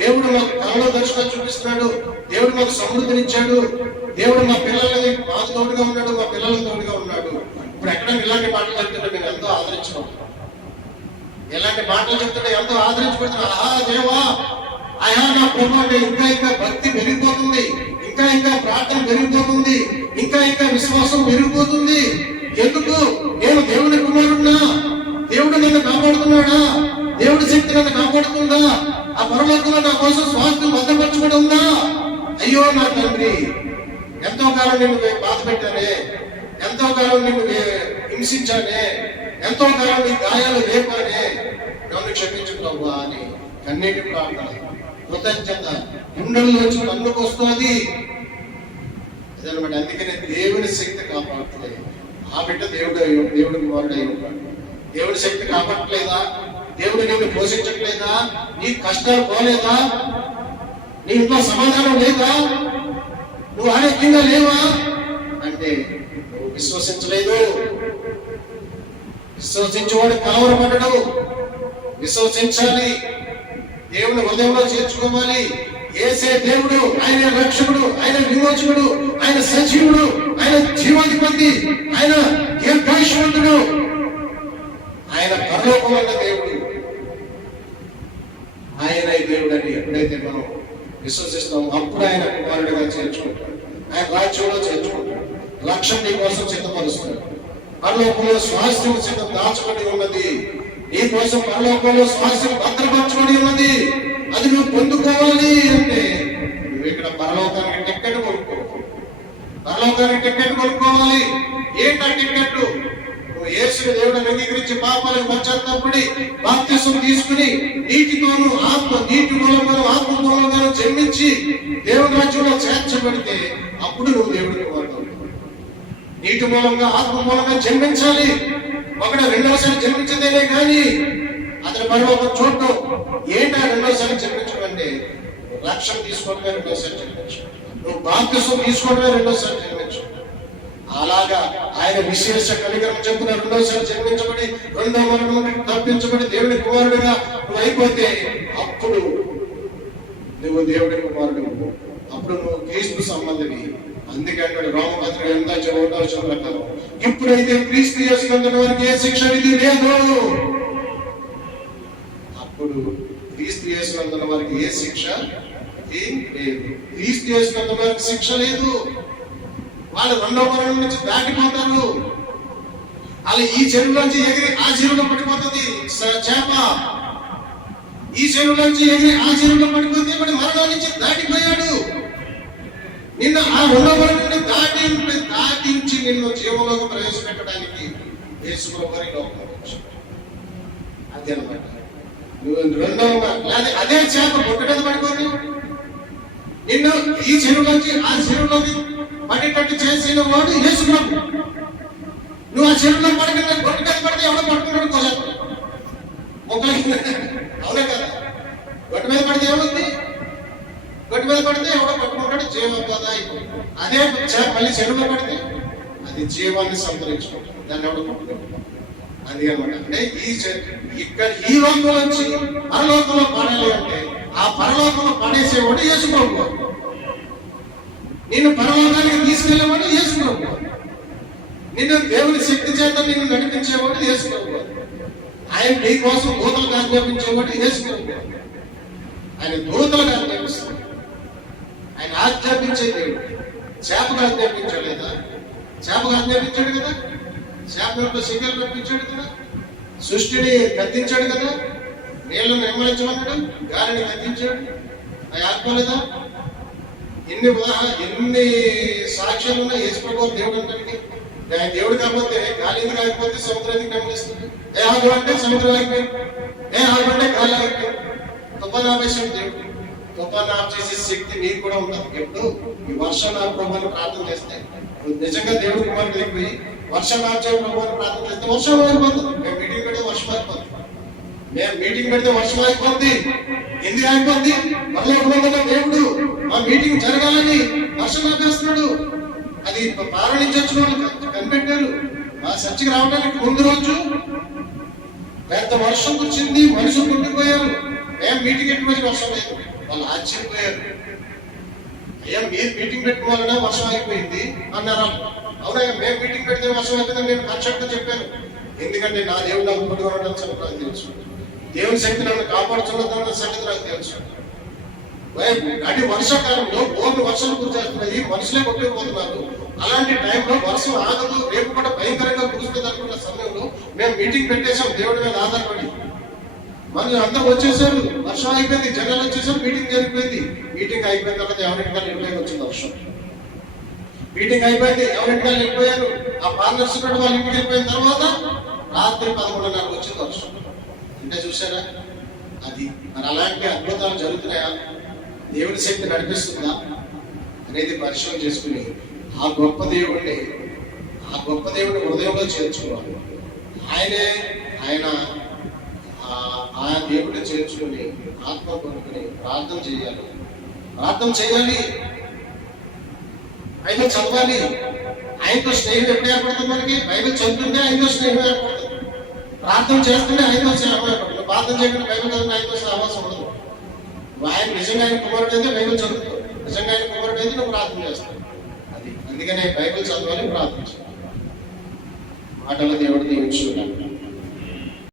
దేవుడు మాకు కళలో దర్శనాలు చూపిస్తున్నాడు, దేవుడు మాకు సమృద్ధినిచ్చాడు, దేవుడు మా పిల్లలని మాకు తోడుగా ఉన్నాడు, మా పిల్లలకు తోడుగా ఉన్నాడు. ఇప్పుడు ఎక్కడ ఇలాంటి మాటలు చెప్తుంటే మేము ఎంతో ఆదరించుకోం. ఇలాంటి మాటలు చెప్తుంటే ఎంతో ఆదరించబడుతున్నాం. ఆహా దేవా, ఆయా నా ప్రభు, ఇంకా ఇంకా భక్తి పెరిగిపోతుంది, ఇంకా ఇంకా ప్రార్థన పెరిగిపోతుంది, ఇంకా ఇంకా విశ్వాసం పెరిగిపోతుంది. ఎందుకు? నేను దేవుని కుమారుడున్నా, దేవుడు నన్ను కాపాడుతున్నాడా, దేవుడి శక్తి నన్ను కాపాడుతుందా, ఆ పరలోకంలో నా కోసం స్వాస్థ్యం భద్రపరచుకోవడం ఉందా? అయ్యో నా తండ్రి, ఎంతో కాలం నిన్ను బాధ పెట్టానే, ఎంతో కాలం నిన్ను హింసించానే, ఎంతో కాలం నీ గాయాలు లేపానే, నన్ను క్షమించుకోవా అని కన్నీటి ప్రార్థన, కృతజ్ఞత గుండెల్లోంచి కన్నుకు వస్తుంది. అదనమాట. అందుకనే దేవుని శక్తి కాపాడుతుంది. ఆ బిడ్డ దేవుడు కుమారుడు అయి ఉంటాడు. దేవుడి శక్తి కాపాడట్లేదా? దేవుడు నిన్ను పోషించట్లేదా? నీ కష్టాలు పోలేదా? నీ ఇంట్లో సమాధానం లేదా? నువ్వు ఆరోగ్యంగా లేవా అంటే నువ్వు విశ్వసించలేదు. విశ్వసించేవాడు కలవరపడ్డాడు. విశ్వసించాలి, దేవుని హృదయంలో చేర్చుకోవాలి. యేసే దేవుడు, ఆయన రక్షకుడు, ఆయన విమోచకుడు, ఆయన సజీవుడు, ఆయన జీవాధిపతి, ఆయన దీర్ఘాయుష్మంతుడు, ఆయన పరలోకమైన దేవుడు, ఆయన దేవుడు అని ఎప్పుడైతే మనం విశ్వసిస్తామో అప్పుడు ఆయన కుమారుడిగా చేర్చుకుంటాడు, ఆయన రాజ్యంలో చేర్చుకుంటాడు. లక్ష్యం నీ కోసం సిద్ధపరుస్తాడు. పరలోకంలో స్వాస్థ్యం సిద్ధం దాచుకొని ఉన్నది నీ కోసం. పరలోకంలో స్వాస్థ్యం భద్రపరచుకొని ఉన్నది. అది నువ్వు పొందుకోవాలి అంటే నువ్వు ఇక్కడ పరలోకానికి టికెట్ కొనుక్కో. పరలోకానికి టికెట్ కొనుక్కోవాలి. ఏంటా టికెట్? నువ్వు యేసుని దేవుడిని అంగీకరించి పాపాలను పశ్చాత్తాపడి బాప్తిసం తీసుకుని నీటితోనూ నీటి మూలంగాను ఆత్మ మూలంగాను జన్మించి దేవుని రాజ్యంలో చేర్చబడితే అప్పుడు నువ్వు దేవుడికి వాడతావు. నీటి మూలంగా ఆత్మ మూలంగా జన్మించాలి. ఒకటి రెండవసారి జన్మించదేనే కానీ అతని పరలోకం చూడటం. ఏంటా రెండోసారి జన్మించడం అంటే? రక్షణ తీసుకోవడమే రెండోసారి జన్మించడం, నువ్వు బాప్తిసం తీసుకోవడమే రెండోసారి జన్మించడం. అలాగా ఆయన విశేష కనికరం చెప్పున రెండోసారి జన్మించబడి రెండో మరణం నుండి తప్పించబడి దేవుడి కుమారుడిగా నువ్వు అయిపోతే అప్పుడు నువ్వు దేవుడి కుమారుడు, అప్పుడు నువ్వు క్రీస్తు సంబంధివి. అందుకంటే రోమపత్రిక ఎంత చదవడం ప్రకారం ఇప్పుడైతే క్రీస్తు యేసునందున్న వారికి ఏ శిక్ష విధి లేదు. అప్పుడు క్రీస్తు యేసునందున్న వారికి ఏ శిక్ష లేదు. క్రీస్తు యేసునందున్న వారికి శిక్ష లేదు. వాళ్ళు రెండో మరణం నుంచి దాటిపోతారు. అలా ఈ చెరువులోంచి ఎగిరి ఆ చెరువులో పడిపోతుంది చేప. ఈ చెరువులోంచి ఎగిరి ఆ చెరువులో పడిపోతే వాడు మరణం నుంచి దాటిపోయాడు. నిన్ను ఆ రెండో మరణం నుండి దాటించి నిన్ను జీవంలోకి ప్రవేశపెట్టడానికి యేసు ప్రభువుని లోకంలోకి వచ్చాడు. అది అనమాట. రెండవ అదే చేప బొట్టు మీద పడిపోతే నిన్ను ఈ చెరువులోకి ఆ చెరువులోకి పడేటట్టు చేసిన వాడు యేసు ప్రభు. నువ్వు ఆ చెరువులో పడకుండా బొట్టు మీద పడితే ఎవడో పట్టుకున్నాడు కోసేస్తాడు మొక్కలకి. అవునే కదా, గొట్టు మీద పడితే ఏముంది? గొట్టు మీద పడితే ఎవడో పట్టుకుంటాడు, జీవం కదా అయిపోయింది. అదే మళ్ళీ చెరువులో పడితే అది జీవాన్ని సంతరించుకుంటాడు, దాన్ని ఎవడో పట్టుకుంటాడు. అది అనమాట. అంటే ఇక్కడ ఈ లోకంలో నుంచి పరలోకంలో పడాలి అంటే ఆ పరలోకంలో పడేసేవాడు యేసు ప్రభువు. నిన్ను పరలోకానికి తీసుకెళ్లేవాడు యేసు ప్రభువు. నిన్ను దేవుని శక్తి చేత నిన్ను నడిపించేవాడు యేసు ప్రభువు. ఆయన నీ కోసం దూతలకు ఆజ్ఞాపించేవాడు యేసు ప్రభువు. ఆయన దూతలకు ఆజ్ఞాపిస్తాడు. ఆయన ఆజ్ఞాపించే దేవుడు. చేపకు ఆజ్ఞాపించలేదా? చేపకు ఆజ్ఞాపించాడు కదా, చేప యొక్క శిఖలు కల్పించాడు కదా, సృష్టిని కత్తించాడు కదా, నీళ్లను నిర్మలించమన్నాడు, గాలిని కత్తించాడు. అది ఆత్మలేదా? ఎన్ని సాక్ష్యాలు ఉన్నాయి యేసు ప్రభువు దేవుడు అంటే. ఆయన దేవుడు కాకపోతే గాలి ఎందుకు ఆగిపోతే సముద్రం ఎందుకు గమనిస్తుంది? ఏ ఆగు అంటే సముద్రం ఆగిపోయింది, ఏ ఆగు అంటే గాలి ఆగిపోయింది. తుఫాను ఆపేసాడు దేవుడు. తుఫాను ఆఫ్ చేసే శక్తి నీకు కూడా ఉంటుంది. ఎప్పుడు ఈ వర్షం ఆపుకోమని ప్రార్థన చేస్తే, నిజంగా దేవుడు కుమారుడు అయిపోయి వర్షం ఆపుకోమని ప్రార్థన చేస్తే వర్షం ఆగిపోతుంది. మేము మీటింగ్ పెడితే వర్షం ఆగిపోతుంది. మేము మీటింగ్ పెడితే వర్షం ఆగిపోద్ది. ఎందుకు ఆగిపోద్ది? పరలోకంలో దేవుడు మా మీటింగ్ జరగాలని వర్షం ఆపేస్తున్నాడు. అది ప్రారంభించొచ్చిన వాళ్ళు కనిపెట్టారు. మా చర్చికి రావడానికి ముందు రోజు పెద్ద వర్షం వచ్చింది, మనుషులు కొట్టిపోయారు. మేము మీటింగ్ ఎట్టి రోజు వర్షం లేదు. వాళ్ళు ఆశ్చర్యపోయారు. ఏం మీరు మీటింగ్ పెట్టుకోవాలన్నా వర్షం అయిపోయింది అన్నారు. అవునా, మేము మీటింగ్ పెడితే వర్షం అయిపోయిందని నేను కన్సెప్ట్ చెప్పాను. ఎందుకంటే నా దేవుడు నాకు పట్టుకోవడం నాకు తెలుసు, దేవుని శక్తి నన్ను కాపాడుతున్న సంగతి నాకు తెలుసు. అటు వర్షాకాలంలో భూమి వర్షాలు కురిచేస్తున్నాయి, మనుషులే కొట్టుకుపోతున్నారు. అలాంటి టైంలో వర్షం ఆగదు, రేపు కూడా భయంకరంగా కురుస్తుంది అనుకున్న సమయంలో మేము మీటింగ్ పెట్టేశాం. దేవుడి మీద ఆధారపడి మరి అందరూ వచ్చేసారు. వర్షం అయిపోయింది, జనాలు వచ్చేసారు, మీటింగ్ జరిగిపోయింది. మీటింగ్ అయిపోయిన తర్వాత ఎవరింటికాలు వెళ్ళిపోయి వచ్చింది వర్షం. మీటింగ్ అయిపోయింది, ఎవరింటికాలు వెళ్ళిపోయారు. ఆ పార్లర్స్ కూడా వాళ్ళు ఇంటికి వెళ్ళిపోయిన తర్వాత రాత్రి 11:30 వచ్చింది వర్షం. అంటే చూసారా, అది మరి అలాంటి అద్భుతాలు జరుగుతున్నాయా? దేవుని శక్తి నడిపిస్తుందా అనేది పరిశీలన చేసుకుని ఆ గొప్ప దేవుడిని హృదయంలో చేర్చుకోవాలి. ఆయన ఆ దేవుడిని చేర్చుకుని ఆత్మ కొనుక్కుని ప్రార్థన చేయాలి. ఆయన చదవాలి. ఆయనతో స్నేహం ఎప్పుడు ఏర్పడుతుంది? మనకి బైబిల్ చదువుతుంటే ఆయనతో స్నేహం ఏర్పడుతుంది. ప్రార్థన చేస్తుంటే ఆయనతో స్నేహం ఏర్పడుతుంది. ప్రార్థన చేయకుండా బైబిల్ చదివిన ఆయనతో సహవాసం ఉండదు. ఆయన నిజంగా ఆయన కుమారుడు అయితే బైబిల్ చదువుతావు, నిజంగా ఆయన కుమారుడు అయితే నువ్వు ప్రార్థన చేస్తావు. అది అందుకనే బైబిల్ చదవాలి, ప్రార్థించాలి. మాటలు దేవుడు దీవించుకున్నాడు.